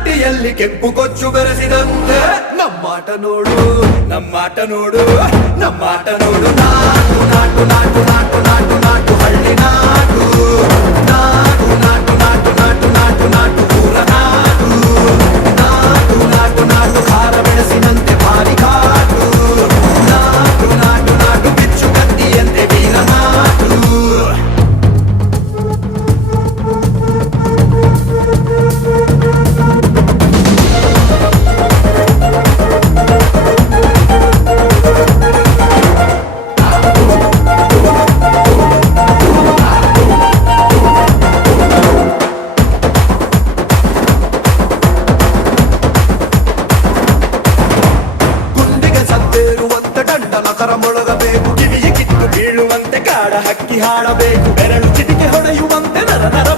ರೊಟ್ಟಿಯಲ್ಲಿ ಕೆಂಪು ಕೊಚ್ಚು ಬೆರೆಸಿದಂತೆ ನಮ್ಮಾಟ ನೋಡು ನಮ್ಮಾಟ ನೋಡು ನಮ್ಮಾಟ ನೋಡು ನಾಟು ನಾಟು ನಾಟು ನಾಟು ನಾಟು ನಾಟು ಹಳ್ಳಿ ನಾಟು ನಾಟು ನಾಟು ನಾಟು ನಾಟು ನಾಟು ನಾಟು ಊರ ನಾಟು ನಾಟು ನಾಟು ನಾಟು ಖಾರ ಬೆಳೆಸಿದಂತೆ ಭಾರಿ ಕಾಟು ನಾಟು ನಾಟು ನಾಟು ಬಿಚ್ಚು ಕತ್ತಿಯಂತೆ ವೀರ ನಾಟು ದಂಡನ ಮೊಳಗಬೇಕು ಕಿವಿಯ ಕಿತ್ತು ಬೀಳುವಂತೆ ಕಾಡ ಹಕ್ಕಿ ಹಾಡಬೇಕು ಬೆರಳು ಚಿಟಿಕೆ ಹೊಡೆಯುವಂತೆ ನರ ನರ